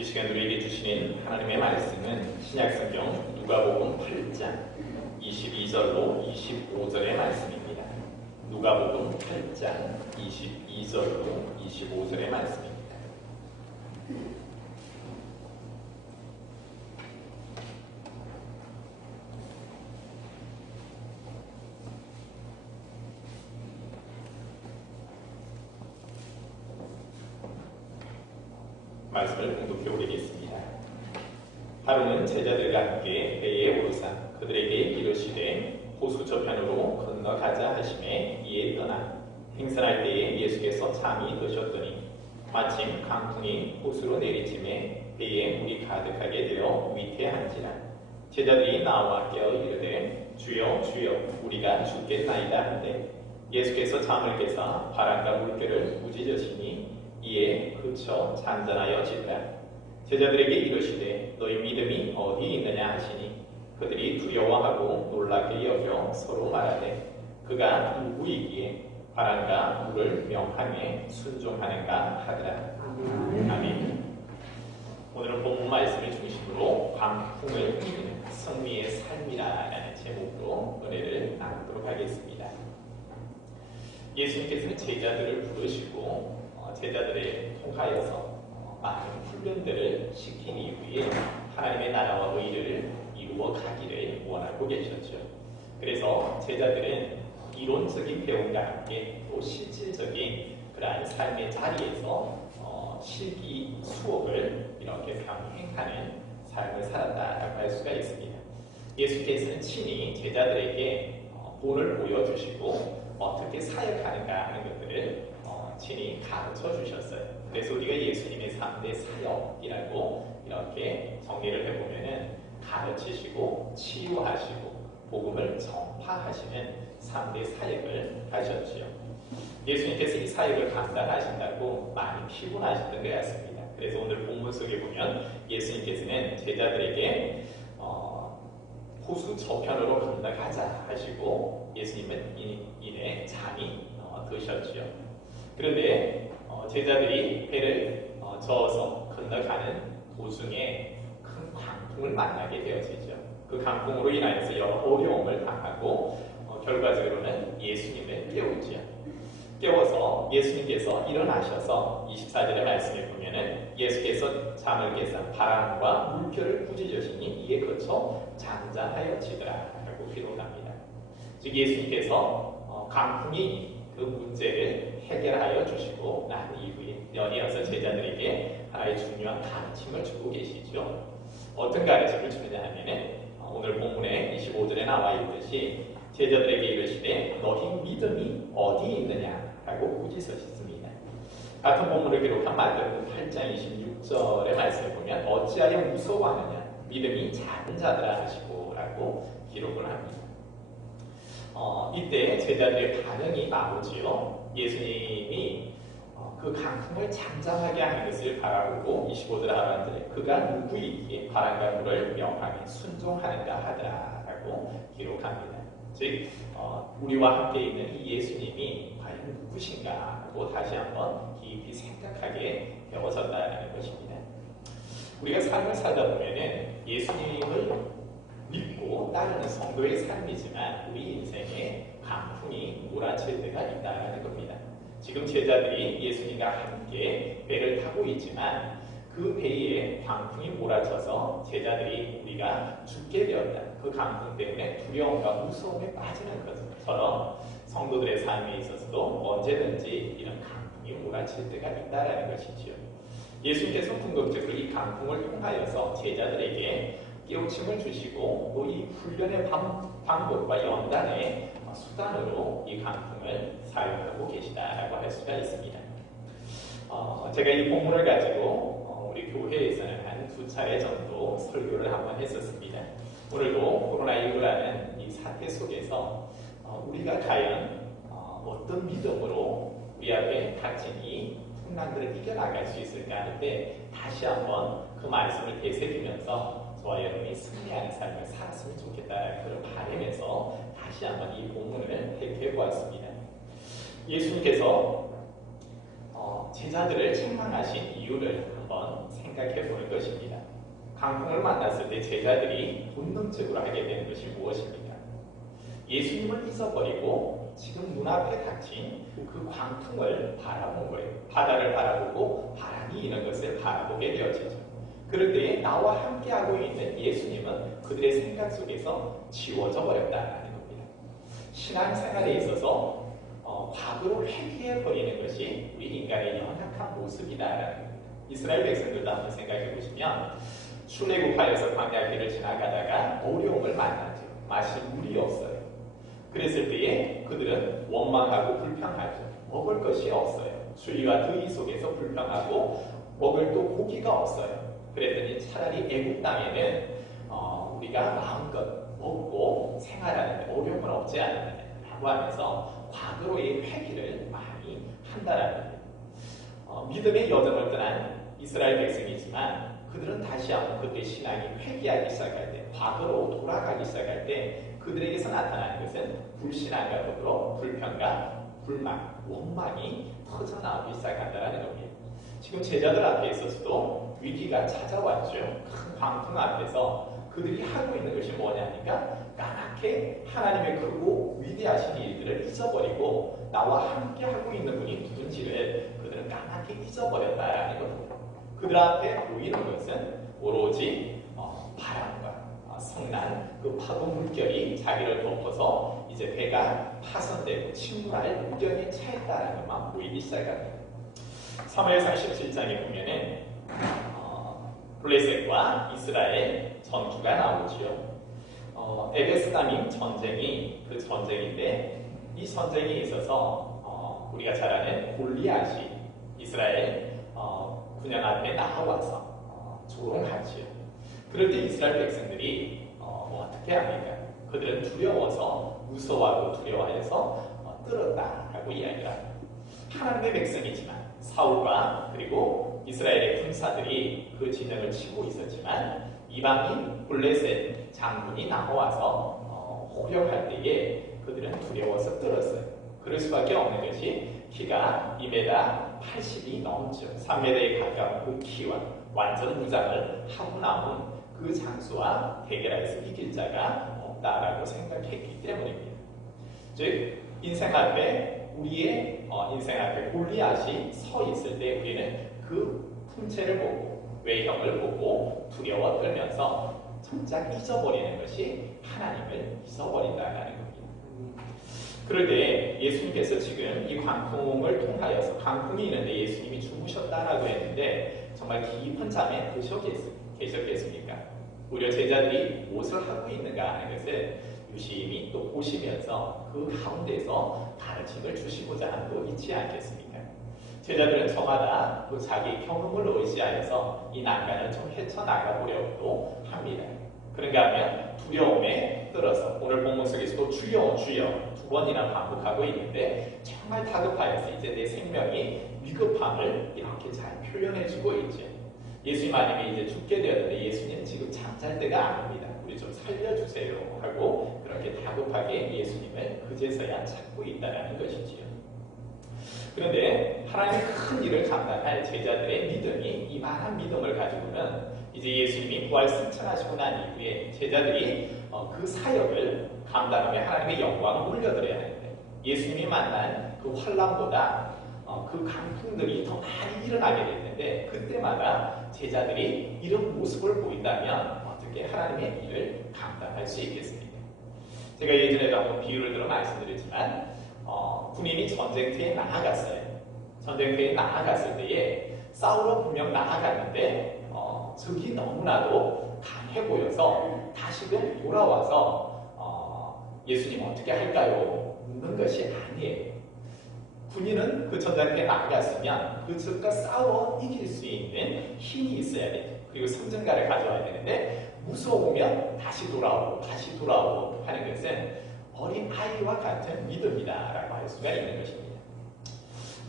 이 시간 우리에게 주시는 하나님의 말씀은 신약성경 누가복음 8장 22절로 25절의 말씀입니다. 누가복음 8장 22절로 25절의 말씀입니다. 말씀을 공독해 오리겠습니다. 하루는 제자들과 함께 배에 오르사 그들에게 이르시되 호수 저편으로 건너가자 하시매 이에 떠나 행선할 때에 예수께서 잠이 드셨더니 마침 강풍이 호수로 내리침에 배에 물이 가득하게 되어 위태한지라 제자들이 나와 깨어 이르되 주여 주여 우리가 죽겠나이다 한데 예수께서 잠을 깨사 바람과 물결을 꾸짖으시니 이에 그쳐 잔잔하여 지더라. 제자들에게 이르시되 너희 믿음이 어디 있느냐 하시니 그들이 두려워하고 놀랍게 여겨 서로 말하되 그가 누구이기에 바람과 물을 명하에 순종하는가 하더라. 아멘. 오늘은 본문 말씀을 중심으로 광풍을 이기는 성미의 삶이라는 제목으로 은혜를 나누도록 하겠습니다. 예수님께서는 제자들을 부르시고 제자들을 통하여서 많은 훈련들을 시킨 이후에 하나님의 나라와 의를 이루어 가기를 원하고 계셨죠. 그래서 제자들은 이론적인 배움과 함께 또 실질적인 그러한 삶의 자리에서 실기 수업을 이렇게 병행하는 삶을 살았다라고 할 수가 있습니다. 예수께서는 친히 제자들에게 본을 보여주시고 어떻게 사역하는가 하는 것들을 친히 가르쳐 주셨어요. 그래서 우리가 예수님의 3대 사역이라고 이렇게 정리를 해보면은 가르치시고 치유하시고 복음을 전파하시는 3대 사역을 하셨지요. 예수님께서 이 사역을 감당하신다고 많이 피곤하셨던 것 같습니다. 그래서 오늘 본문 속에 보면 예수님께서는 제자들에게 호수 저편으로 건너가자 하시고 예수님은 이내 잠이 드셨지요. 그런데 제자들이 배를 저어서 건너가는 도중에 큰 강풍을 만나게 되어지죠. 그 강풍으로 인하여서 여러 어려움을 당하고 결과적으로는 예수님을 깨우죠. 깨워서 예수님께서 일어나셔서 24절의 말씀에 보면은 예수께서 잠을 깨사 바람과 물결을 꾸짖으시니 이에 그쳐 잔잔하여지더라 라고 기록합니다. 즉 예수님께서 강풍이 그 문제를 해결하여 주시고 난 이후에 연이어서 제자들에게 하나의 중요한 가르침을 주고 계시죠. 어떤 가르침을 주느냐 하면은 오늘 본문에 25절에 나와 있듯이 제자들에게 이르시되 너희 믿음이 어디 있느냐 라고 꾸짖으셨습니다. 같은 본문을 기록한 마태복음 8장 26절의 말씀을 보면 어찌하여 무서워하느냐 믿음이 작은 자들아 하시고 라고 기록을 합니다. 이때 제자들의 반응이 나오지요. 예수님이 그 강풍을 잠잠하게 하는 것을 바라보고 25절 하반절에 그가 누구이기에 바람과 물을 명하게 순종하는가 하더라 라고 기록합니다. 즉 우리와 함께 있는 이 예수님이 과연 누구신가 하고 다시 한번 깊이 생각하게 되어졌다는 것입니다. 우리가 삶을 살다 보면은 예수님을 믿고 따르는 성도의 삶이지만 우리 인생에 강풍이 몰아칠 때가 있다는 겁니다. 지금 제자들이 예수님과 함께 배를 타고 있지만 그 배에 강풍이 몰아쳐서 제자들이 우리가 죽게 되었다. 그 강풍 때문에 두려움과 무서움에 빠지는 것처럼 성도들의 삶에 있어서도 언제든지 이런 강풍이 몰아칠 때가 있다는 것이지요. 예수님께서 궁극적으로 이 강풍을 통하여서 제자들에게 깨우침을 주시고 또 이 훈련의 방법과 연단의 수단으로 이 강풍을 사용하고 계시다라고 할 수가 있습니다. 제가 이 본문을 가지고 우리 교회에서는 한 2차례 정도 설교를 한번 했었습니다. 오늘도 코로나19라는 이 사태 속에서 우리가 과연 어떤 믿음으로 우리 앞에 닥친 이 풍랑들을 이겨나갈 수 있을까 하는데 다시 한번 그 말씀을 되새기면서 저와 여러분이 승리하는 삶을 살았으면 좋겠다는 그런 바람에서 다시 한번 이 본문을 해 보았습니다. 예수님께서 제자들을 책망하신 이유를 한번 생각해 보는 것입니다. 광풍을 만났을 때 제자들이 본능적으로 하게 되는 것이 무엇입니까? 예수님을 잊어버리고 지금 눈앞에 닥친 그 광풍을 바라본 거예요. 바다를 바라보고 바람이 이는 것을 바라보게 되어지죠. 그럴 때에 나와 함께하고 있는 예수님은 그들의 생각 속에서 지워져 버렸다는 겁니다. 신앙생활에 있어서 과거로 회귀해버리는 것이 우리 인간의 연약한 모습이다라는 겁니다. 이스라엘 백성들도 한번 생각해 보시면 출애굽하여서 광야길을 지나가다가 어려움을 만나죠. 마실 물이 없어요. 그랬을 때에 그들은 원망하고 불평하죠. 먹을 것이 없어요. 추위와 더위 속에서 불평하고 먹을 또 고기가 없어요. 그랬더니 차라리 애국 땅에는 우리가 마음껏 먹고 생활하는 어려움은 없지 않느냐라고 하면서 과거로의 회귀를 많이 한다라는 거예요. 믿음의 여정을 떠난 이스라엘 백성이지만 그들은 다시 한번 그들의 신앙이 회귀하기 시작할 때, 과거로 돌아가기 시작할 때 그들에게서 나타나는 것은 불신앙과 더불어 불평과 불만, 원망이 터져나오기 시작한다는 겁니다. 지금 제자들 앞에 있어서도 위기가 찾아왔죠. 큰 광풍 앞에서 그들이 하고 있는 것이 뭐냐니까 까맣게 하나님의 크고 위대하신 일들을 잊어버리고 나와 함께 하고 있는 분이 누군지를 그들은 까맣게 잊어버렸다라는 겁니다. 그들 앞에 보이는 것은 오로지 바람과 성난 그 파도 물결이 자기를 덮어서 이제 배가 파손되고 침몰할 우경에 처했다는 것만 보이기 시작합니다. 사무엘상 17장에 보면은 블레셋과 이스라엘 전투가 나오지요. 에베스다민 전쟁이 그 전쟁인데 이 전쟁에 있어서 우리가 잘 아는 골리앗이 이스라엘 군영 앞에 나와서 조롱하지요. 그럴 때 이스라엘 백성들이 어떻게 합니까? 그들은 두려워서 무서워하고 두려워해서 떨었다라고 이야기를 합니다. 하나님의 백성이지만 사울과 그리고 이스라엘의 군사들이 그 진영을 치고 있었지만 이방인 블레셋 장군이 나와서 호령할 때에 그들은 두려워서 떨었어요. 그럴 수밖에 없는 것이 키가 2m 80이 넘죠. 3m에 가까운 그 키와 완전 무장을 하고 나온 그 장수와 대결해서 이길 자가 없다라고 생각했기 때문입니다. 즉 인생 앞에 우리의 인생 앞에 골리앗이 서 있을 때 우리는 그 풍채를 보고 외형을 보고 두려워 떨면서 정작 잊어버리는 것이 하나님을 잊어버린다는 겁니다. 그럴 때 예수님께서 지금 이 광풍을 통하여서 광풍이 있는데 예수님이 주무셨다라고 했는데 정말 깊은 잠에 계셨겠습니까? 오히려 제자들이 무엇을 하고 있는가 하는 것을 유심히 또 보시면서 그 가운데서 가르침을 주시고자 하는 거 있지 않겠습니까? 제자들은 저마다 또 자기 경험을 의지하여서 이 난간을 좀 헤쳐나가 보려고 합니다. 그런가 하면 두려움에 떨어서 오늘 본문 속에서도 주여 주여 두 번이나 반복하고 있는데 정말 다급하여서 이제 내 생명이 위급함을 이렇게 잘 표현해주고 있죠. 예수님 아님이 이제 죽게 되었는데 예수님 지금 잠잘 때가 아닙니다. 우리 좀 살려주세요 하고 그렇게 다급하게 예수님을 그제서야 찾고 있다는 것이지요. 그런데 하나님의 큰 일을 감당할 제자들의 믿음이 이만한 믿음을 가지고는 이제 예수님이 부활 승천하시고 난 이후에 제자들이 그 사역을 감당하며 하나님의 영광을 올려드려야 하는데 예수님이 만난 그 환난보다 그 강풍들이 더 많이 일어나게 됐는데 그때마다 제자들이 이런 모습을 보인다면 어떻게 하나님의 일을 감당할 수 있겠습니까? 제가 예전에도 한번 비유를 들어 말씀드렸지만 군인이 전쟁터에 나아갔어요. 전쟁터에 나아갔을 때에 싸우러 분명 나아갔는데 적이 너무나도 강해 보여서 다시금 돌아와서 예수님 어떻게 할까요? 묻는 것이 아니에요. 군인은 그 전장터에 나아갔으면 그 적과 싸워 이길 수 있는 힘이 있어야 돼요. 그리고 성전가를 가져와야 되는데 무서우면 다시 돌아오고 하는 것은 어린 아이와 같은 믿음이다라고 할 수가 있는 것입니다.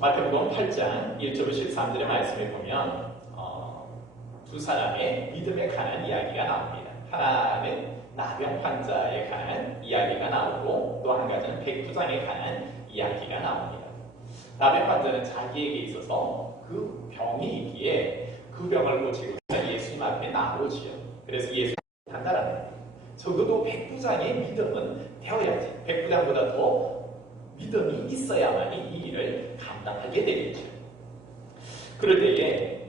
마태복음 8장 1절부터 13절의 말씀을 보면 두 사람의 믿음에 관한 이야기가 나옵니다. 하나는 나병 환자에 관한 이야기가 나오고 또 한 가지는 백부장에 관한 이야기가 나옵니다. 남의 환자는 자기에게 있어서 그 병이 있기에 그 병을 고치고자 예수님 앞에 나오지요. 그래서 예수님 한다라는 거예요. 적어도 백부장의 믿음은 되어야지. 백부장보다 더 믿음이 있어야만이 이 일을 감당하게 되겠죠. 그럴 때에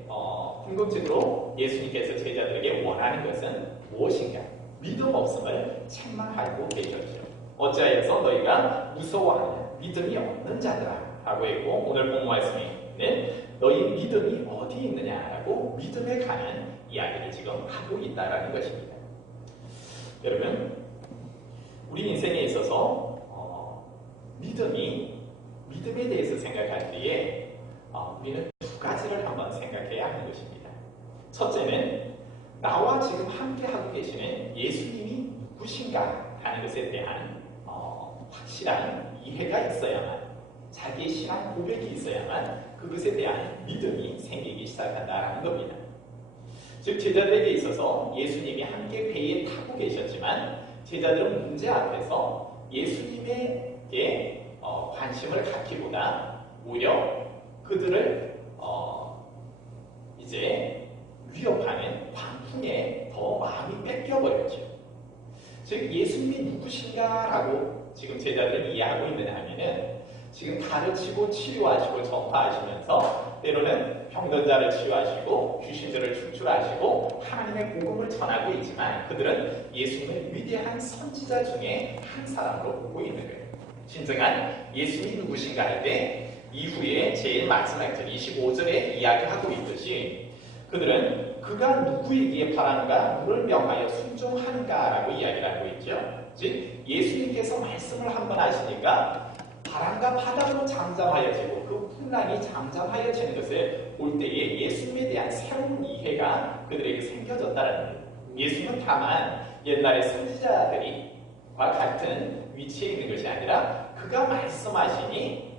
궁극적으로 예수님께서 제자들에게 원하는 것은 무엇인가? 믿음 없음을 책망하고 계셨죠. 어찌하여서 너희가 무서워하느냐? 믿음이 없는 자들아 라고 했고, 오늘 본문 말씀에는 너희 믿음이 어디 있느냐라고 믿음에 관한 이야기를 지금 하고 있다는 것입니다. 여러분, 우리 인생에 있어서 믿음에 대해서 생각할 때에 우리는 두 가지를 한번 생각해야 하는 것입니다. 첫째는 나와 지금 함께 하고 계시는 예수님이 누구신가 하는 것에 대한 확실한 이해가 있어야만, 자기의 신앙 고백이 있어야만 그것에 대한 믿음이 생기기 시작한다는 겁니다. 즉 제자들에게 있어서 예수님이 함께 배에 타고 계셨지만 제자들은 문제 앞에서 예수님에게 관심을 갖기보다 오히려 그들을 이제 위협하는 광풍에 더 마음이 뺏겨버렸죠. 즉 예수님이 누구신가라고 지금 제자들은 이해하고 있느냐 하면은 지금 가르치고 치유하시고 전파하시면서 때로는 병든 자를 치유하시고 귀신들을 축출하시고 하나님의 복음을 전하고 있지만 그들은 예수님을 위대한 선지자 중에 한 사람으로 보고 있는 거예요. 진정한 예수님이 누구신가 할 때 이후에 제일 마지막 절 25절에 이야기하고 있듯이 그들은 그가 누구이기에 바라는가 누를 명하여 순종하는가라고 이야기를 하고 있죠. 즉 예수님께서 말씀을 한번 하시니까 바람과 바다로 잠잠하여지고 그 풍랑이 잠잠하여지는 것을 볼 때에 예수님에 대한 새로운 이해가 그들에게 생겨졌다는 거예요. 예수님은 다만 옛날의 선지자들과 같은 위치에 있는 것이 아니라 그가 말씀하시니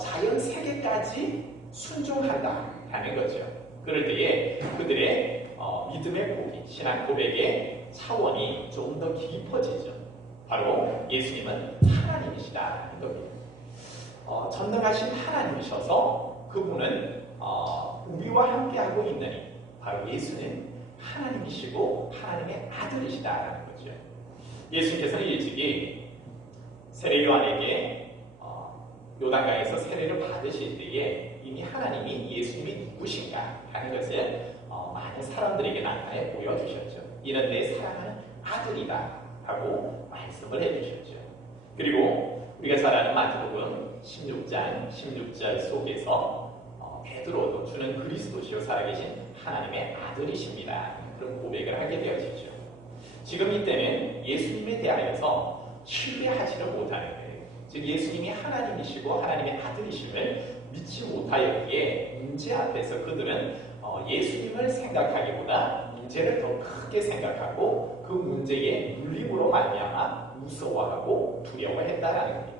자연 세계까지 순종한다 하는 거죠. 그럴 때에 그들의 믿음의 고백, 신앙 고백의 차원이 좀 더 깊어지죠. 바로 예수님은 하나님이시다는 겁니다. 전능하신 하나님이셔서 그분은 우리와 함께하고 있느니 바로 예수는 하나님이시고 하나님의 아들이시다라는 거죠. 예수님께서는 일찍이 세례 요한에게 요단강에서 세례를 받으실 때에 이미 하나님이 예수님이 누구신가 하는 것을 많은 사람들에게 나타내 보여주셨죠. 이는 내 사랑하는 아들이다 하고 말씀을 해주셨죠. 그리고 우리가 잘 아는 마태복음 16장 16절 속에서 베드로도 주는 그리스도시요 살아계신 하나님의 아들이십니다. 그런 고백을 하게 되어지죠. 지금 이때는 예수님에 대하여서 신뢰하지를 못하는 거예요. 즉 예수님이 하나님이시고 하나님의 아들이심을 믿지 못하였기에 문제 앞에서 그들은 예수님을 생각하기보다 문제를 더 크게 생각하고 그 문제의 물림으로 말미암아 무서워하고 두려워했다라는 겁니다.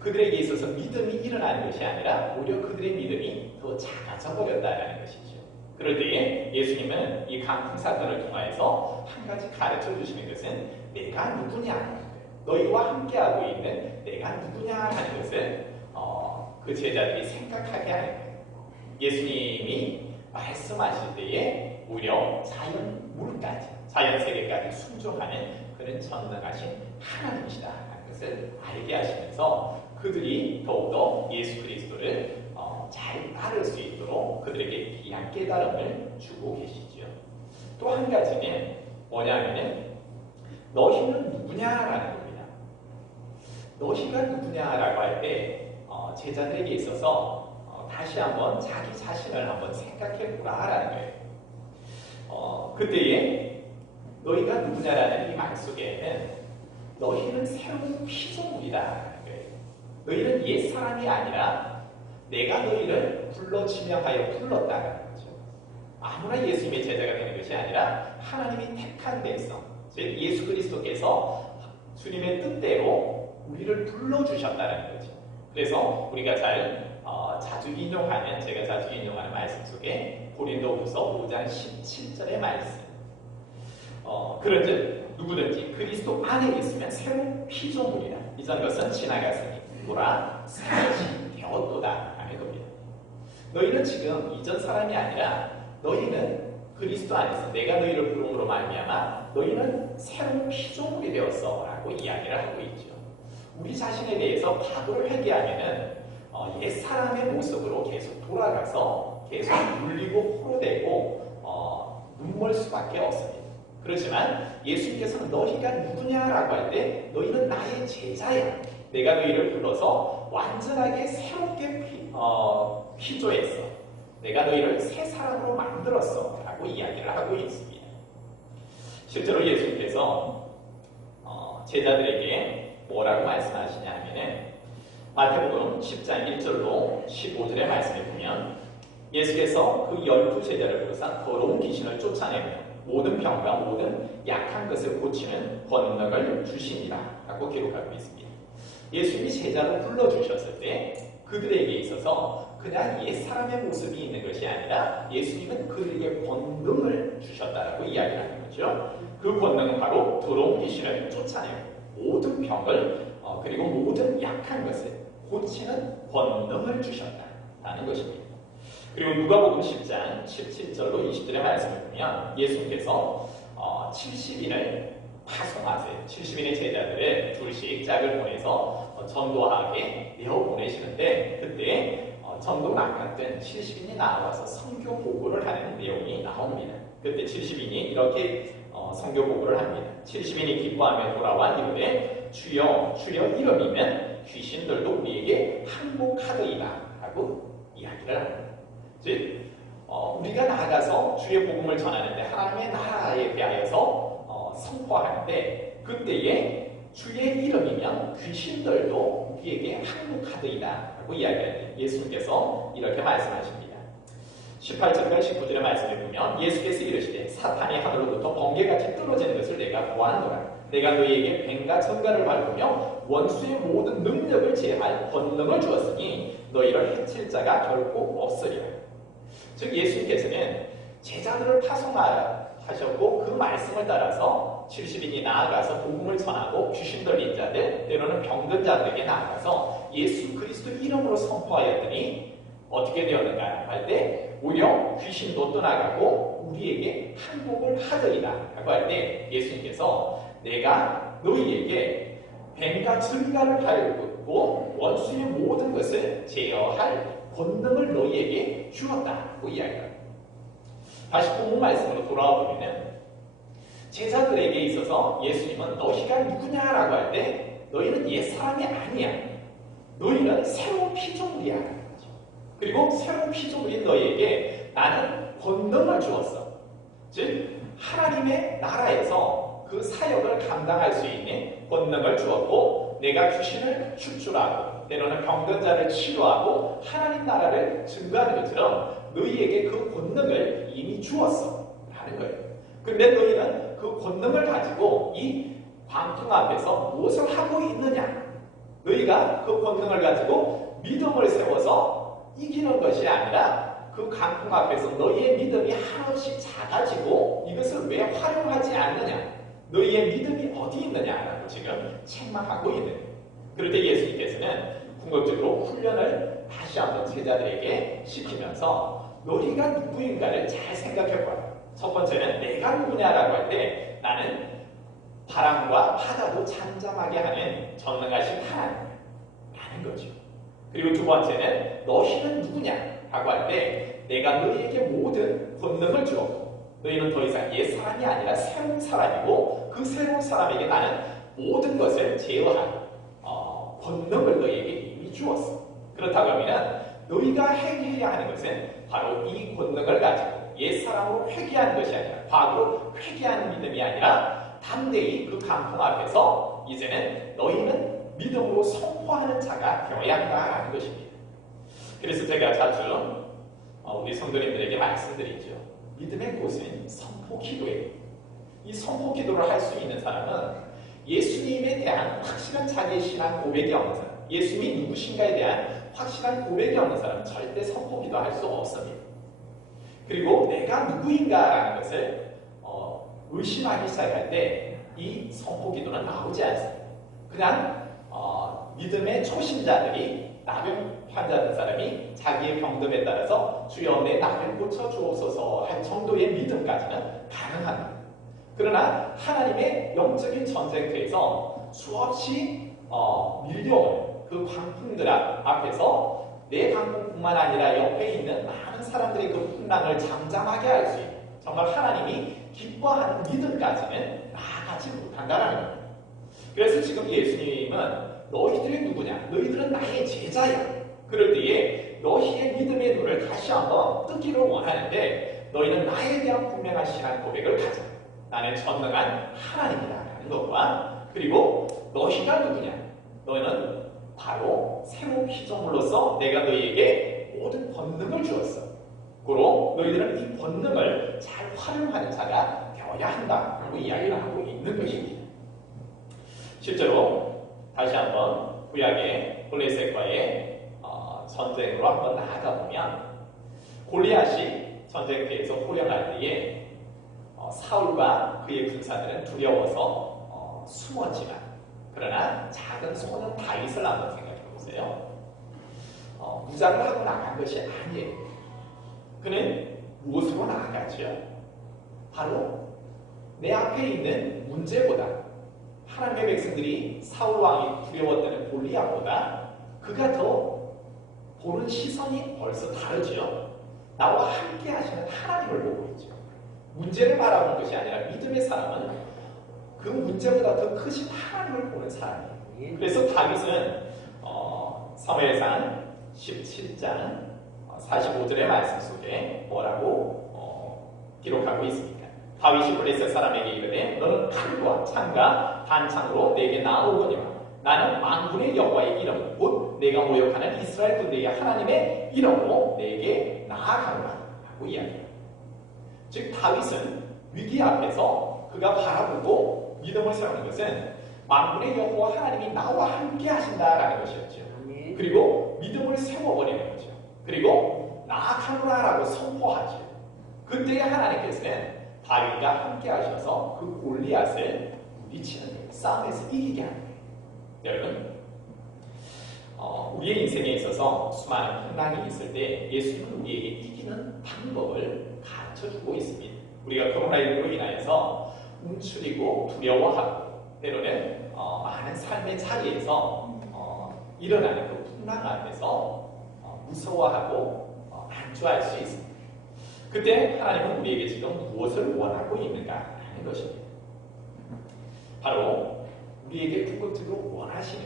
그들에게 있어서 믿음이 일어나는 것이 아니라 오히려 그들의 믿음이 더 작아져 버렸다는 것이죠. 그럴 때에 예수님은 이 강풍 사건을 통하여서 한 가지 가르쳐 주시는 것은 내가 누구냐, 너희와 함께하고 있는 내가 누구냐 하는 것을 그 제자들이 생각하게 하는 거예요. 예수님이 말씀하실 때에 오히려 자연물까지, 자연세계까지 순종하는 그런 전능하신 하나님이시다 하는 것을 알게 하시면서 그들이 더욱더 예수 그리스도를 잘 따를 수 있도록 그들에게 귀한 깨달음을 주고 계시죠. 또 한 가지는 뭐냐면은 너희는 누구냐라는 겁니다. 너희가 누구냐라고 할 때 제자들에게 있어서 다시 한번 자기 자신을 한번 생각해 보라라는 거예요. 그때에 너희가 누구냐라는 이 말 속에는 너희는 새로운 피조물이다라는 거예요. 너희는 옛 사람이 아니라 내가 너희를 불러 지명하여 불렀다라는 거죠. 아무나 예수님의 제자가 되는 것이 아니라 하나님이 택한 백성, 즉 예수 그리스도께서 주님의 뜻대로 우리를 불러주셨다는 거죠. 그래서 우리가 자주 인용하는, 제가 자주 인용하는 말씀 속에 고린도후서 5장 17절의 말씀, 그런즉 누구든지 그리스도 안에 있으면 새로운 피조물이라. 이전 것은 지나갔으니 보라 새 것이 되었도다. 라는 겁니다. 너희는 지금 이전 사람이 아니라 너희는 그리스도 안에서 내가 너희를 부름으로 말미암아 너희는 새로운 피조물이 되었어 라고 이야기를 하고 있죠. 우리 자신에 대해서 과거를 회개하면은 옛사람의 모습으로 계속 돌아가서 계속 물리고 포로되고 눈멀 수밖에 없습니다. 그렇지만 예수님께서는 너희가 누구냐라고 할 때 너희는 나의 제자야. 내가 너희를 불러서 완전하게 새롭게 피조했어. 내가 너희를 새 사람으로 만들었어 라고 이야기를 하고 있습니다. 실제로 예수님께서 제자들에게 뭐라고 말씀하시냐 하면은 마태복음 10장 1절로 15절의 말씀을 보면 예수께서 그 12제자를 부르사 더러운 귀신을 쫓아내며 모든 병과 모든 약한 것을 고치는 권능을 주시니라 라고 기록하고 있습니다. 예수님이 제자로 불러주셨을 때 그들에게 있어서 그냥 옛사람의 모습이 있는 것이 아니라 예수님은 그들에게 권능을 주셨다라고 이야기하는 거죠. 그 권능은 바로 더러운 귀신을 쫓아내고 모든 병을 그리고 모든 약한 것을 고치는 권능을 주셨다라는 것입니다. 그리고 누가복음 10장 17절로 20절의 말씀을 보면 예수님께서 70인을 파송하세요. 70인의 제자들을 둘씩 짝을 보내서 전도하게 내어 보내시는데 그때 전도 나갔던 70인이 나와서 선교 보고를 하는 내용이 나옵니다. 그때 70인이 이렇게 선교 보고를 합니다. 70인이 기뻐하며 돌아와 이르되 주여 주여 이름이면 귀신들도 우리에게 항복하더이다 라고 이야기를 합니다. 즉 우리가 나아가서 주의 복음을 전하는데 하나님의 나라에 대하여서 선포하는데 그때에 주의 이름이면 귀신들도 우리에게 항복하더이다 라고 이야기하는데 예수님께서 이렇게 말씀하십니다. 18절과 19절의 말씀을 보면 예수께서 이르시되 사탄이 하늘로부터 번개같이 떨어지는 것을 내가 보았노라. 내가 너희에게 뱀과 전갈을 밟으며 원수의 모든 능력을 제할 권능을 주었으니 너희를 해칠 자가 결코 없으리라. 즉 예수님께서는 제자들을 파송하셨고 그 말씀을 따라서 70인이 나아가서 복음을 전하고 귀신 들린 자들 때로는 병든 자들에게 나아가서 예수 그리스도 이름으로 선포하였더니 어떻게 되었는가 할 때 오히려 귀신도 떠나가고 우리에게 항복을 하더이다 라고 할 때 예수님께서 내가 너희에게 뱀과 전갈을 밟고 원수의 모든 것을 제어할 권능을 너희에게 주었다고 이야기합니다. 다시 본문 말씀으로 돌아와 보면 제자들에게 있어서 예수님은 너희가 누구냐라고 할 때 너희는 옛사람이 아니야. 너희는 새로운 피조물이야. 그리고 새로운 피조물인 너희에게 나는 권능을 주었어. 즉 하나님의 나라에서 그 사역을 감당할 수 있는 권능을 주었고 내가 귀신을 축출하고 때로는 병든 자를 치료하고 하나님 나라를 증거하는 것처럼 너희에게 그 권능을 이미 주었어 라는 거예요. 그런데 너희는 그 권능을 가지고 이 광풍 앞에서 무엇을 하고 있느냐? 너희가 그 권능을 가지고 믿음을 세워서 이기는 것이 아니라 그 강풍 앞에서 너희의 믿음이 한없이 작아지고 이것을 왜 활용하지 않느냐? 너희의 믿음이 어디 있느냐라고 지금 책망하고 있는 거예요. 그럴 때 예수님께서는 궁극적으로 훈련을 다시 한번 제자들에게 시키면서 너희가 누구인가를 잘 생각해봐라. 첫 번째는 내가 누구냐라고 할 때 나는 바람과 바다도 잠잠하게 하는 전능하신 하나님이라는 거죠. 그리고 두 번째는 너희는 누구냐라고 할 때 내가 너희에게 모든 권능을 주었고 너희는 더 이상 옛 사람이 아니라 새로운 사람이고 그 새로운 사람에게 나는 모든 것을 제어할 권능을 너희에게 이미 주었어. 그렇다고 하면 너희가 행해야 하는 것은 바로 이 권능을 가지고 옛 사람으로 회개하는 것이 아니라 과거로 회개하는 믿음이 아니라 담대히 그 강풍 앞에서 이제는 너희는 믿음으로 선포하는 자가 되어야 한다는 것입니다. 그래서 제가 자주 우리 성도님들에게 말씀드리죠. 믿음의 꽃은 선포 기도예요. 이 선포 기도를 할 수 있는 사람은 예수님에 대한 확실한 자기의 신앙 고백이 없는 사람, 예수님이 누구신가에 대한 확실한 고백이 없는 사람은 절대 선포 기도할 수 없습니다. 그리고 내가 누구인가라는 것을 의심하기 시작할 때 이 선포 기도는 나오지 않습니다. 그냥 믿음의 초신자들이 나병 환자된 사람이 자기의 병듦에 따라서 주여 내 나를 고쳐주옵소서 할 정도의 믿음까지는 가능합니다. 그러나 하나님의 영적인 전쟁터에서 수없이 밀려오는 그 광풍들 앞에서 내 광풍뿐만 아니라 옆에 있는 많은 사람들의 그 풍랑을 잠잠하게 할 수 있는 정말 하나님이 기뻐하는 믿음까지는 나아가지 못한다는 겁니다. 그래서 지금 예수님은 너희들이 누구냐? 너희들은 나의 제자야. 그럴 때에 너희의 믿음의 눈을 다시 한번 뜨기를 원하는데 너희는 나에 대한 분명한 신앙 고백을 가져. 나는 전능한 하나님이라는 것과 그리고 너희가 누구냐? 너희는 바로 새로운 피조물로서 내가 너희에게 모든 권능을 주었어. 고로 너희들은 이 권능을 잘 활용하는 자가 되어야 한다라고 이야기를 하고 있는 것입니다. 실제로 다시 한번 구약의 블레셋과의 전쟁으로 한번 나아가 보면 골리앗이 전쟁터에서 호령할 때에 사울과 그의 군사들은 두려워서 숨었지만 그러나 작은 소는 다윗을 한번 생각해 보세요. 무장을 하고 나간 것이 아니에요. 그는 무엇으로 나아가죠? 바로 내 앞에 있는 문제보다 하나님의 백성들이 사울 왕이 두려웠다는 골리앗보다 그가 더 보는 시선이 벌써 다르죠. 나와 함께 하시는 하나님을 보고 있죠. 문제를 바라보는 것이 아니라 믿음의 사람은 그 문제보다 더 크신 하나님을 보는 사람이에요. 그래서 다윗은 사무엘상 17장 45절의 말씀 속에 뭐라고 기록하고 있습니까? 다윗이 블레셋 사람에게 이르되 너는 칼과 창과 단창으로 내게 나오거니와 나는 만군의 여호와의 이름 곧 내가 모욕하는 이스라엘 군대의 하나님의 이름으로 내게 나아가노라 하고 이야기합니다. 즉 다윗은 위기 앞에서 그가 바라보고 믿음을 세우는 것은 만군의 여호와 하나님이 나와 함께 하신다라는 것이었죠. 그리고 믿음을 세워버리는 거죠. 그리고 나아가노라라고 선포하죠. 그때 하나님께서는 다윗과 함께 하셔서 그 골리앗을 물리치는 거예요. 싸움에서 이기게 하는 거예요. 여러분, 우리의 인생에 있어서 수많은 풍랑이 있을 때 예수님은 우리에게 이기는 방법을 가르쳐주고 있습니다. 우리가 코로나19로 인하여서 움츠리고 두려워하고 때로는 많은 삶의 자리에서 일어나는 그 풍랑 앞에서 무서워하고 안주할 수 있습니다. 그때 하나님은 우리에게 지금 무엇을 원하고 있는가 하는 것입니다. 바로 우리에게 궁극적으로 원하시는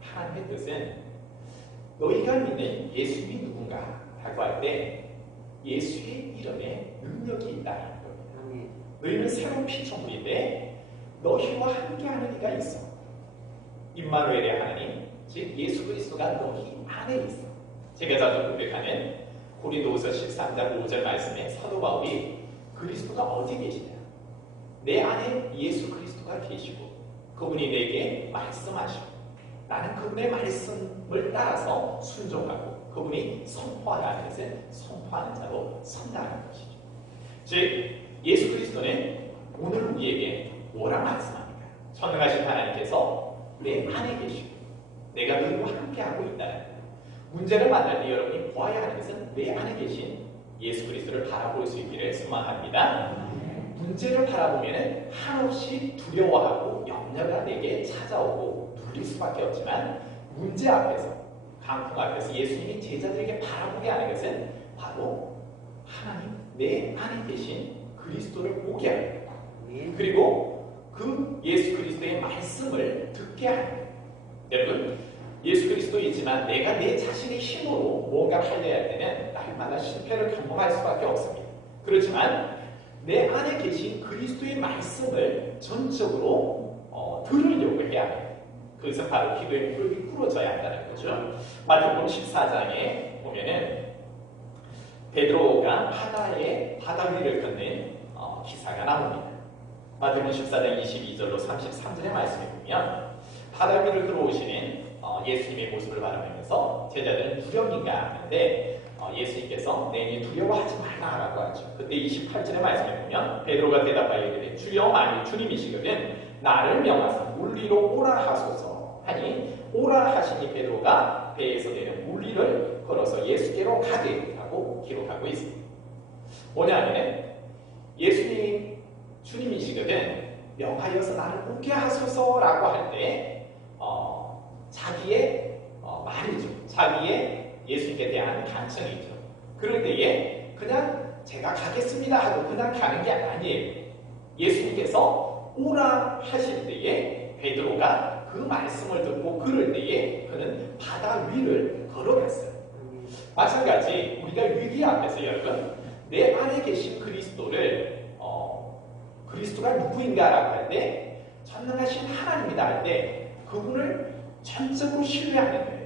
하나님의 뜻은 너희가 믿는 예수님이 누군가 라고 할 때 예수의 이름에 능력이 있다는 겁니다. 너희는 새로운 피조물인데 너희와 함께하는 이가 있어. 임마누엘의 하나님, 즉 예수 그리스도가 너희 안에 있어. 제가 자주 고백하는 고린도후서 13장 5절 말씀에 사도 바울이 그리스도가 어디 계시냐? 내 안에 예수 그리스도가 계시고 그분이 내게 말씀하시고 나는 그분의 말씀을 따라서 순종하고 그분이 선포하라 하는 것은 선포하는 자로 선다는 것이죠. 즉 예수 그리스도는 오늘 우리에게 뭐라 말씀합니까? 전능하신 하나님께서 내 안에 계시고 내가 너희와 함께하고 있다는 것. 문제를 만날 때 여러분이 보아야 하는 것은 내 안에 계신 예수 그리스도를 바라볼 수 있기를 소망합니다. 문제를 바라보면 한없이 두려워하고 염려가 내게 찾아오고 눌릴 수밖에 없지만 문제 앞에서 강풍 앞에서 예수님이 제자들에게 바라보게 하는 것은 바로 하나님 내 안에 계신 그리스도를 보게 하는 겁니다. 그리고 그 예수 그리스도의 말씀을 듣게 하는 겁니다. 여러분 예수 그리스도이지만 내가 내 자신의 힘으로 뭔가를 하려야 할 때는 날마다 실패를 경험할 수밖에 없습니다. 그렇지만 내 안에 계신 그리스도의 말씀을 전적으로 들으려고 해야 합니다. 그것은 바로 기도의 무릎이 꿇어져야 한다는 거죠. 마태복음 14장에 보면은 베드로가 바다 위를 걷는 기사가 나옵니다. 마태복음 14장 22절로 33절의 말씀에 보면 바다 위를 걸어오시는 예수님의 모습을 바라보면서 제자들은 두려움인가 하는데 예수님께서 내니 두려워하지 말라라고 하죠. 그때 28절의 말씀에 보면 베드로가 대답하여 이르되 주여 만일 주님이시거든 나를 명하사 물 위로 오라 하소서 하니 오라 하시니 베드로가 배에서 내는 물리를 걸어서 예수께로 가되라고 기록하고 있습니다. 뭐냐면 예수님 주님이시거든 명하여서 나를 오게 하소서라고 할 때 자기의 말이죠. 자기의 예수님께 대한 간청이죠. 그럴 때에 그냥 제가 가겠습니다 하고 그냥 가는 게 아니에요. 예수님께서 오라 하실 때에 베드로가 그 말씀을 듣고 그럴 때에 그는 바다 위를 걸어갔어요. 마찬가지 우리가 위기 앞에서 여러분 내 안에 계신 그리스도가 누구인가라고 할 때 전능하신 하나님이다 할 때 그분을 전적으로 신뢰하는 거예요.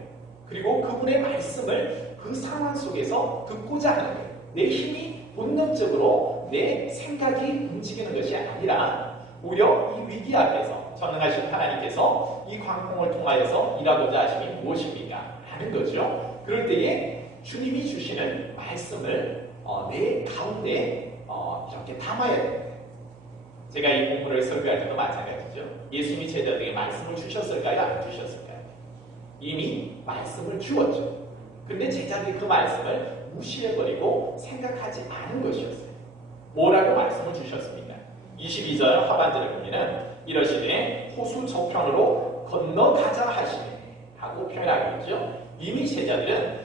그리고 그분의 말씀을 그 상황 속에서 듣고자 하는 거예요. 내 힘이 본능적으로 내 생각이 움직이는 것이 아니라 오히려 이 위기 앞에서 전능하신 하나님께서 이 광풍을 통하여서 일하고자 하심이 무엇입니까? 하는 거죠. 그럴 때에 주님이 주시는 말씀을 내 가운데 이렇게 담아야 됩니다. 제가 이 본문을 설교할 때도 마찬가지죠. 예수님이 제자들에게 말씀을 주셨을까요? 안 주셨을까요? 이미 말씀을 주었죠. 근데 제자들이 그 말씀을 무시해버리고 생각하지 않은 것이었어요. 뭐라고 말씀을 주셨습니까? 22절 하반절에 보면 이러시되 호수 저편으로 건너가자 하시네 하고 표현하고 있죠. 이미 제자들은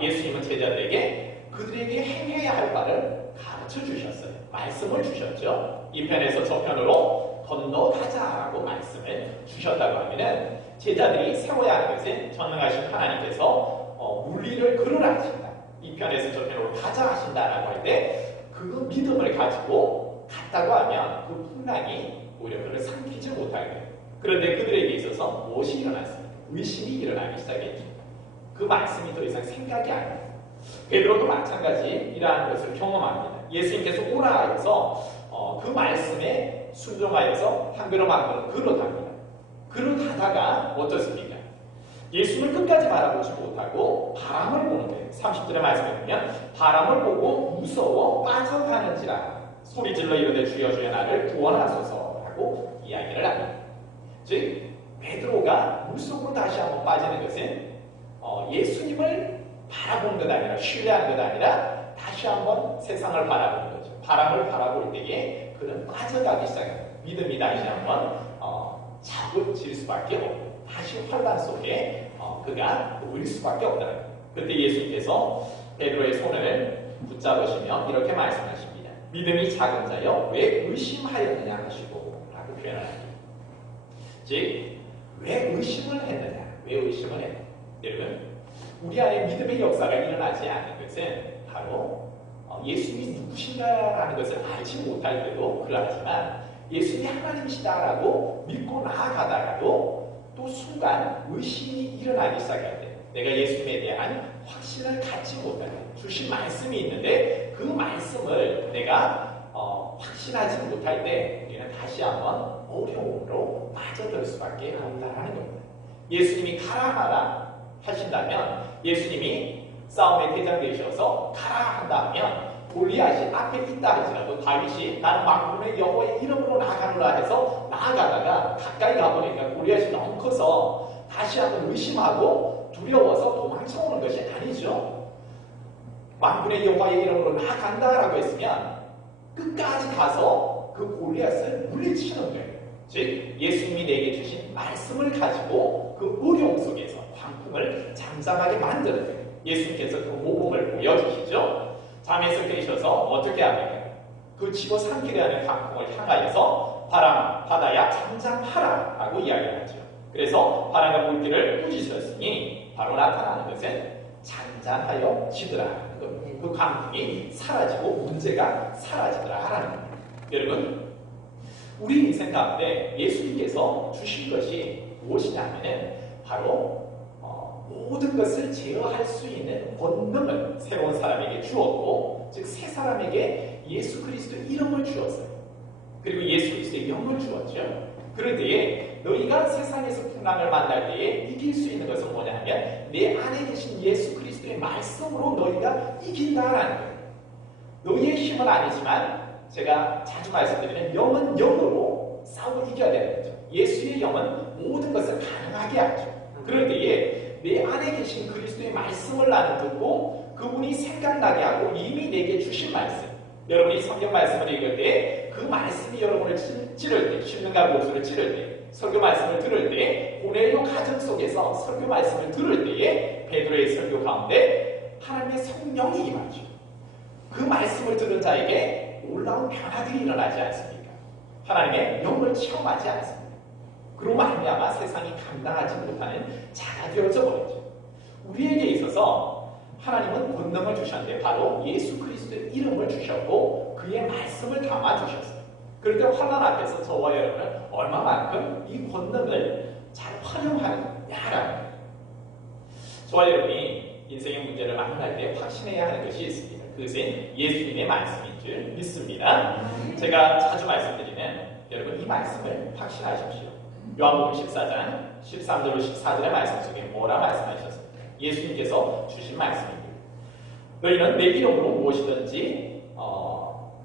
예수님은 제자들에게 그들에게 행해야 할 바를 가르쳐 주셨어요. 말씀을 주셨죠. 이 편에서 저편으로 건너가자라고 말씀을 주셨다고 하면은 제자들이 세워야 하는 것은 전능하신 하나님께서 물리를 걸으라 하신다. 이 편에서 저편으로 가자 하신다라고 할 때 그 믿음을 가지고 갔다고 하면 그 풍랑이 오히려 그를 삼키지 못할 거예요. 그런데 그들에게 있어서 무엇이 일어났습니까? 의심이 일어나기 시작했죠. 그 말씀이 더 이상 생각이 안 나요. 베드로도 마찬가지 이러한 것을 경험합니다. 예수님께서 오라 해서 그 말씀에 순종하여서 한 걸음 한 걸음 걸어갑니다. 걸어가다가 어떻습니까? 예수를 끝까지 바라보지 못하고 바람을 보는 거예요. 30절의 말씀에 보면 바람을 보고 무서워 빠져가는지라 소리질러 이르되 주여 주여 나를 구원하소서라고 이야기를 합니다. 즉 베드로가 물속으로 다시 한번 빠지는 것은 예수님을 바라보는 것 아니라 신뢰하는 것 아니라 다시 한번 세상을 바라보는 거죠. 바람을 바라볼 때에 그는 빠져가기 시작합니다. 믿음이 다시 한번 잡을 수밖에 없고 다시 환란 속에 그가 놓일 수밖에 없다. 그때 예수님께서 베드로의 손을 붙잡으시며 이렇게 말씀하십니다. 믿음이 작은 자여 왜 의심하였느냐 하시고 라고 표현합니다. 즉 왜 의심을 했느냐? 왜 의심을 했느냐? 여러분 우리 안에 믿음의 역사가 일어나지 않는 것은 바로 예수님이 누구신가라는 것을 알지 못할 때도 그러하지만 예수님이 하나님이시다라고 믿고 나아가다가도 또 순간 의심이 일어나기 시작할 때 내가 예수님에 대한 확신을 갖지 못할 때 주신 말씀이 있는데 그 말씀을 내가 확신하지 못할 때 우리는 다시 한번 어려움으로 빠져들 수밖에 없다는 겁니다. 예수님이 가라 하라 하신다면 예수님이 싸움의 대장 되셔서 가라 한다면 골리앗이 앞에 있다 할지라도 다윗이 나는 만군의 여호와의 이름으로 나가노라 해서 나아가다가 가까이 가보니까 골리앗이 너무 커서 다시 한번 의심하고 두려워서 도망쳐오는 것이 아니죠. 만군의 여호와의 이름으로 나아간다라고 했으면 끝까지 가서 그 골리앗을 물리치는 거예요. 즉 예수님이 내게 주신 말씀을 가지고 그 어려움 속에서 광풍을 잠잠하게 만드는 거예요. 예수님께서 그 모범을 보여주시죠. 잠에서 깨셔서 어떻게 합니까? 그 집어삼키려 하는 광풍을 향하여서 바람아 바다야 잠잠하라 라고 이야기를 하죠. 그래서 바람과 물기를 꾸짖으셨으니 바로 나타나는 것은 잠잠하여 지더라 하는 겁니다. 그 광풍이 사라지고 문제가 사라지더라 하라는 겁니다. 여러분 우리 인생 가운데 예수님께서 주신 것이 무엇이냐면 바로 모든 것을 제어할 수 있는 권능을 새로운 사람에게 주었고 즉 새 사람에게 예수 그리스도의 이름을 주었어요. 그리고 예수 그리스도의 영을 주었죠. 그럴 때에 너희가 세상에서 풍랑을 만날 때에 이길 수 있는 것은 뭐냐 하면 내 안에 계신 예수 그리스도의 말씀으로 너희가 이긴다라는 거예요. 너희의 힘은 아니지만 제가 자주 말씀드리는 영은 영으로 싸워 이겨야 되는 거죠. 예수의 영은 모든 것을 가능하게 하죠. 그럴 때에 내 안에 계신 그리스도의 말씀을 나는 듣고 그분이 생각나게 하고 이미 내게 주신 말씀, 여러분이 성경 말씀을 읽을 때 그 말씀이 여러분을 찌를 때, 심령과 목소리를 찌를 때, 설교 말씀을 들을 때, 고넬료 가정 속에서 설교 말씀을 들을 때에 베드로의 설교 가운데 하나님의 성령이 임하죠. 그 말씀을 들은 자에게 놀라운 변화들이 일어나지 않습니까? 하나님의 영을 체험하지 않습니까? 그로 말미암아 세상이 감당하지 못하는 자가 되어져 버리죠. 우리에게 있어서 하나님은 권능을 주셨는데 바로 예수 그리스도의 이름을 주셨고 그의 말씀을 담아 주셨어요. 그럴 때 환난 앞에서 저와 여러분은 얼마만큼 이 권능을 잘 활용하느냐라는 거예요. 저와 여러분이 인생의 문제를 만날 때 확신해야 하는 것이 있습니다. 그것은 예수님의 말씀인 줄 믿습니다. 제가 자주 말씀드리는 여러분 이 말씀을 확신하십시오. 요한복음 14장 13절로 14절의 말씀 속에 뭐라 말씀하셨습니까? 예수님께서 주신 말씀입니다. 너희는 내 이름으로 무엇이든지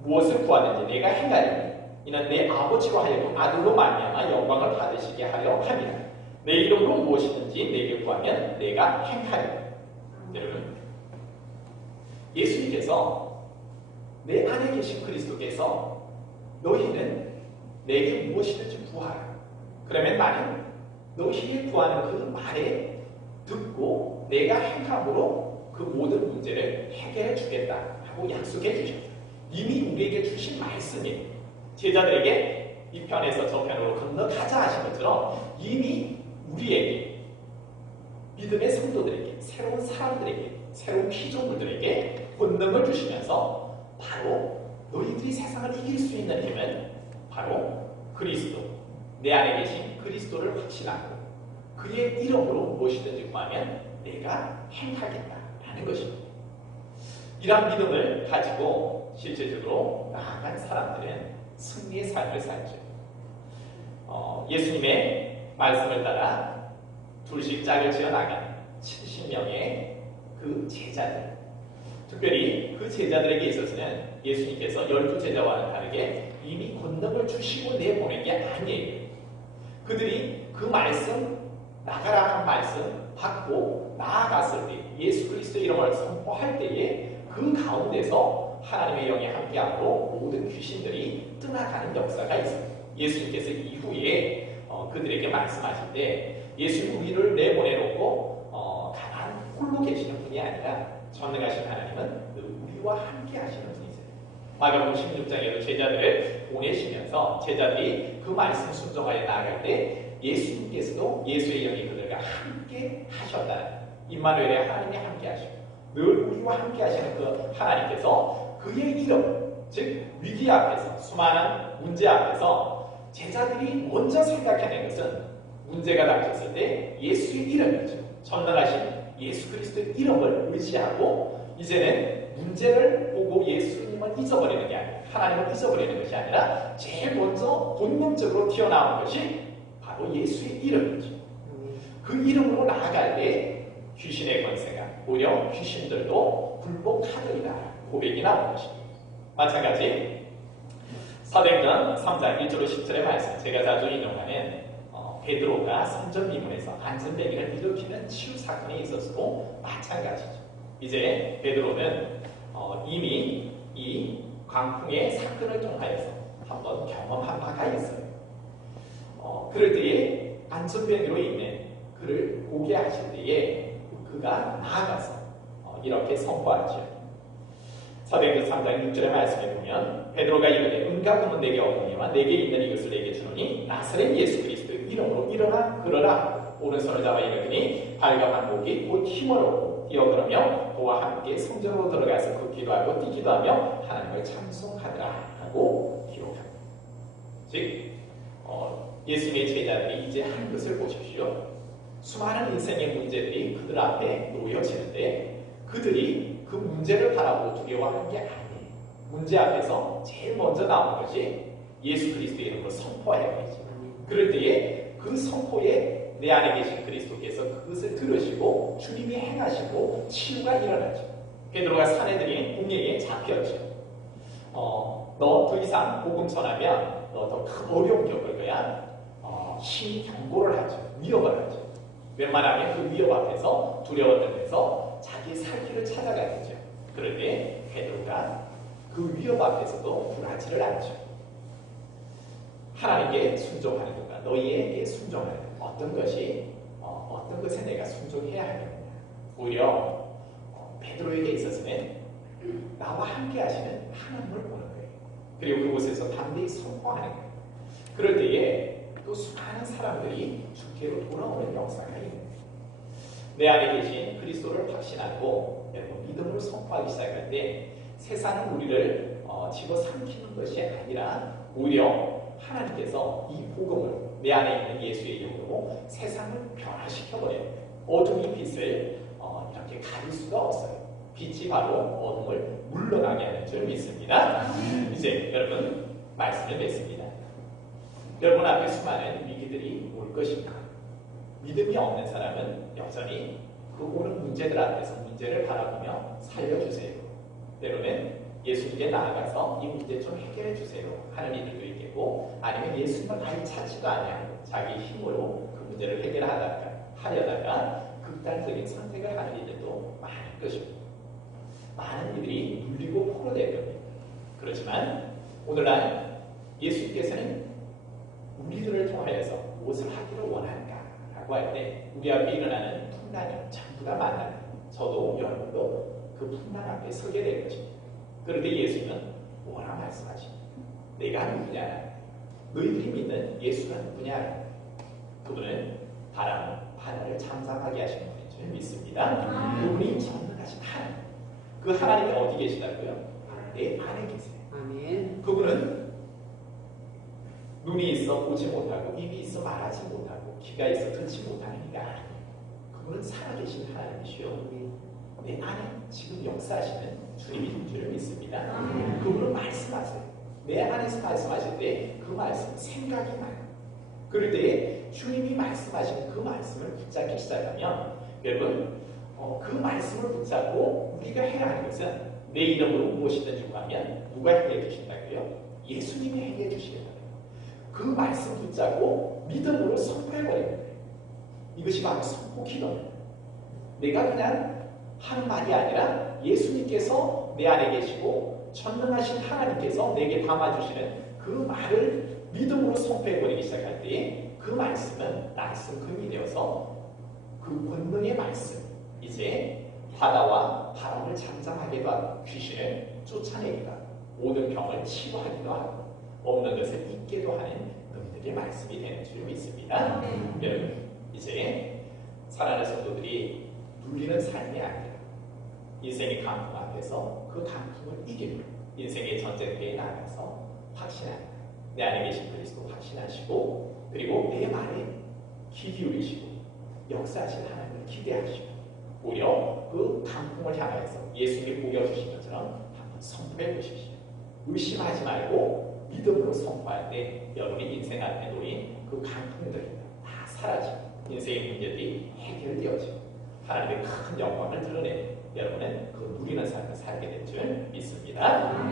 무엇을 구하든지 내가 행하리니 이는 내 아버지로 하여금 아들로 말미암아 영광을 받으시게 하려 함이라. 내 이름으로 무엇이든지 내게 구하면 내가 행하리라. 여러분, 예수님께서 내 안에 계신 그리스도께서 너희는 내게 무엇이든지 구하라. 그러면 나는 너희의 구하는 그 말에 듣고 내가 행함으로 그 모든 문제를 해결해 주겠다 하고 약속해 주셨다. 이미 우리에게 주신 말씀이 제자들에게 이 편에서 저 편으로 건너가자 하신 것처럼 이미 우리에게 믿음의 성도들에게 새로운 사람들에게 새로운 피조물들에게 권능을 주시면서 바로 너희들이 세상을 이길 수 있는 힘은 바로 그리스도, 내 안에 계신 그리스도를 확신하고 그의 이름으로 무엇이든지 구하면 내가 행하겠다라는 것입니다. 이러한 믿음을 가지고 실제적으로 나아간 사람들은 승리의 삶을 살죠. 예수님의 말씀을 따라 둘씩 짝을 지어 나간 70명의 그 제자들, 특별히 그 제자들에게 있어서는 예수님께서 12제자와는 다르게 이미 권능을 주시고 내보낸 게 아니에요. 그들이 그 말씀, 나가라 한 말씀 받고 나아갔을 때 예수 그리스도의 이름을 선포할 때에 그 가운데서 하나님의 영이 함께함으로 모든 귀신들이 떠나가는 역사가 있습니다. 예수님께서 이후에 그들에게 말씀하실 때 예수님 우리를 내보내놓고 가만 홀로 계시는 분이 아니라 전능하신 하나님은 늘 우리와 함께 하시는 분이세요. 마가복음 16장에도 제자들을 보내시면서 제자들이 그 말씀 순종하여 나아갈 때 예수님께서도 예수의 영이 그들과 함께 하셨다. 임마누엘의 하나님이 함께 하시고 늘 우리와 함께 하시는 그 하나님께서 그의 이름, 즉 위기 앞에서 수많은 문제 앞에서 제자들이 먼저 생각해낸 것은 문제가 닥쳤을 때 예수의 이름이죠. 전능하신 예수 그리스도의 이름을 의지하고 이제는 문제를 보고 예수님을 잊어버리는 게 아니라 하나님을 잊어버리는 것이 아니라 제일 먼저 본능적으로 튀어나온 것이 바로 예수의 이름이죠. 그 이름으로 나아갈 때 귀신의 권세가 오히려 귀신들도 굴복하리라 고백이 나오는 것입니다. 마찬가지 사도행전 3장 1절로 10절의 말씀, 제가 자주 인용하는 베드로가 성전미문에서 안전뱅이를 일으키는 치유 사건이 있었고 마찬가지죠. 이제 베드로는 이미 이 광풍의 사건을 통하여서 한번 경험한 바가 있어요. 그럴 때에 안전뱅이로 있는 그를 보게 하실 때에 그가 나아가서 이렇게 선포하죠. 사도행전 3장 6절의 말씀에 보면 베드로가 이르되 은과 금은 내게 없느니와 내게 있는 이것을 내게 주노니 나사렛 예수 그리스도의 이름으로 일어나 걸어라. 오른손을 잡아 이르더니 발과 발목이 곧 힘을 얻고 뛰어들으며 그와 함께 성전으로 들어가서 그 기도하고 뛰기도 하며 하나님을 찬송하더라 하고 기록합니다. 즉 예수님의 제자들이 이제 한 것을 보십시오. 수많은 인생의 문제들이 그들 앞에 놓여지는데 그들이 그 문제를 바라보고 두려워하는 게 아니에요. 문제 앞에서 제일 먼저 나오는 것이 예수 그리스도의 이름으로 선포해야 되죠. 그럴 때에 그 선포에 내 안에 계신 그리스도께서 그것을 들으시고 주님이 행하시고 치유가 일어나죠. 베드로가 사내들이 공예에 잡혔죠. 너 더 이상 복음 전하면 너 더 큰 어려움 겪을 거야. 심히 경고를 하죠. 위협을 하죠. 웬만하면 그 위협 앞에서 두려워 떨면서 자기의 살 길을 찾아가겠죠. 그럴 때 베드로가 그 위협 앞에서도 굴하지를 않죠. 하나님께 순종하는 것과 너희에게 순종하는 것, 어떤 것에 내가 순종해야 하겠느냐. 오히려 베드로에게 있어서는 나와 함께 하시는 하나님을 보는 거예요. 그리고 그곳에서 담대히 선포하는 거예요. 그럴 때에 또 수많은 사람들이 주께로 돌아오는 역사가 있는 거예요. 내 안에 계신 그리스도를 확신하고 믿음으로 선포하기 시작할 때 세상은 우리를 집어삼키는 것이 아니라 오히려 하나님께서 이 복음을 내 안에 있는 예수의 이름으로 세상을 변화시켜버려요. 어둠이 빛을 이렇게 가릴 수가 없어요. 빛이 바로 어둠을 물러나게 하는 줄 믿습니다. 이제 여러분 말씀을 맺습니다. 여러분 앞에 수많은 위기들이 올 것입니다. 믿음이 없는 사람은 여전히 그 오는 문제들 앞에서 문제를 바라보며 살려주세요. 때로는 예수님께 나아가서 이 문제 좀 해결해 주세요 하는 이들도 있겠고, 아니면 예수님을 가히 찾지도 않냐고 자기 힘으로 그 문제를 하려다가 극단적인 선택을 하는 이들도 많을 것입니다. 많은 이들이 눌리고 포로될 겁니다. 그렇지만 오늘날 예수님께서는 우리들을 통하여서 무엇을 하기를 원할까라고 할 때 우리 앞에 일어나는 풍랑이 전부 다 만나는, 저도 여러분도 그 풍랑 앞에 서게 될 것입니다. 그런데 예수님은 뭐라 말씀하십니까? 내가 누구냐? 너희들이 믿는 예수가 누구냐? 그분은 바다를 잠잠하게 하시는 분인 줄 믿습니다. 그분이 전능하신 하나님. 그 하나님이 어디 계시다고요? 내 안에 계세요. 아멘. 그분은 눈이 있어 보지 못하고, 입이 있어 말하지 못하고, 귀가 있어 듣지 못하는 이가 아니에요. 그분은 살아계신 하나님이시요 내 안에 지금 역사하시는 주님인 줄 믿습니다. 그분은 말씀하세요. 내 안에서 말씀하실 때 그 말씀 생각이 나요. 그럴 때 주님이 말씀하시는 그 말씀을 붙잡기 시작하면, 여러분 그 말씀을 붙잡고 우리가 해야 하는 것은 내 이름으로 무엇이든지 구하면 누가 행해 주신다고요? 예수님이 행해 주시겠다고요. 그 말씀 붙잡고 믿음으로 선포해버리는 거예요. 이것이 바로 선포 기도입니다. 내가 그냥 하는 말이 아니라 예수님께서 내 안에 계시고 전능하신 하나님께서 내게 담아주시는 그 말을 믿음으로 선포해버리기 시작할 때에 그 말씀은 말씀 금이 되어서 그 권능의 말씀, 이제 바다와 바람을 잠잠하게도 하고 귀신을 쫓아내기도 하고 모든 병을 치료하기도 하고 없는 것을 잊게도 하는 너희들의 말씀이 되는 줄 믿습니다. 여러분 이제 사랑하는 성도들이 눌리는 삶이 아니라 인생의 강풍 앞에서 그 강풍을 이기는 인생의 전쟁터에 나가서 확신합니다. 내 안에 계신 그리스도 확신하시고, 그리고 내 말에 귀 기울이시고 역사하신 하나님을 기대하시고, 오히려 그 강풍을 향해서 예수님이 보여주신 것처럼 한번 선포해 보십시오. 의심하지 말고 믿음으로 선포할 때 여러분이 인생 앞에 놓인 그 강풍들이 다 사라지고 인생의 문제들이 해결되어지고 하나님의 큰 영광을 드러내는 여러분은 그 누리는 삶을 살게 될 줄 믿습니다.